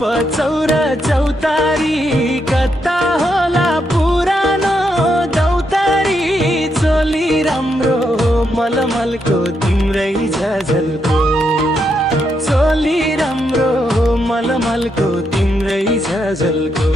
पचौरा चौतारी कता होला पुरानो दौतारी चोली राम्रो मलमलको तिम्रै झझलको चोली राम्रो मलमलको तिम्रै झझलको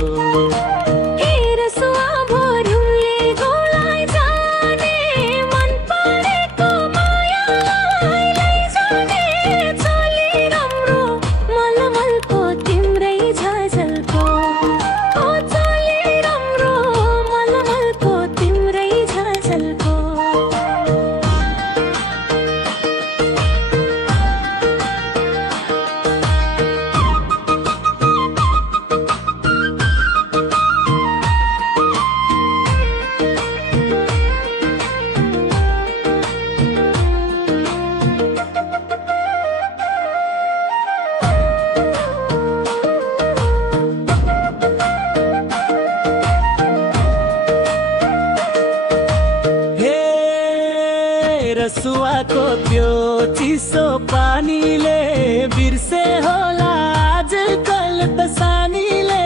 रसुवाको त्यो चिसो पानीले बिर्से होला आजकल त सानीले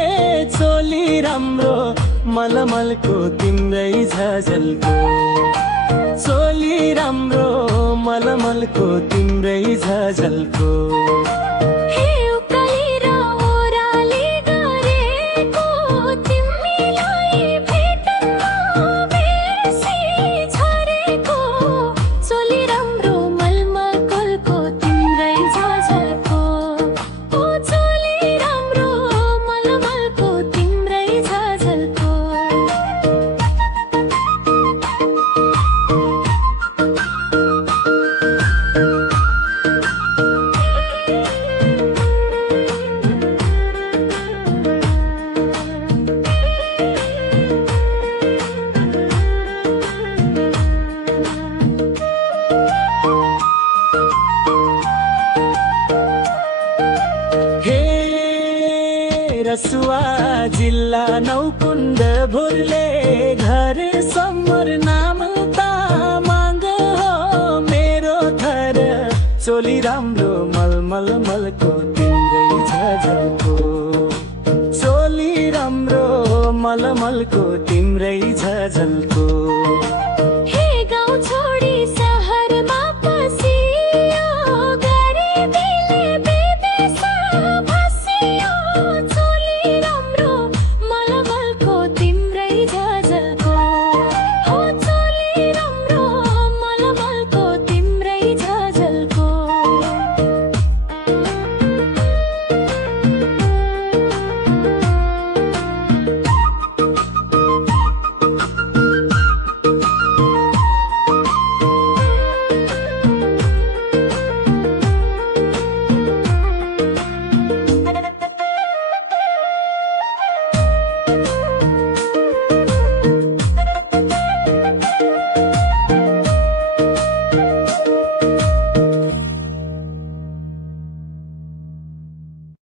चोली राम्रो मलमलको तिम्रै झझलको चोली राम्रो मलमलको तिम्रै झझलको रसुवा जिल्ला नौकुण्ड भुरले घर सम्मर नाम तामाङ हो मेरो घर चोली राम्रो मलमल मलको तिम्रै झझलको चोली राम्रो मलमलको तिम्रै झझलको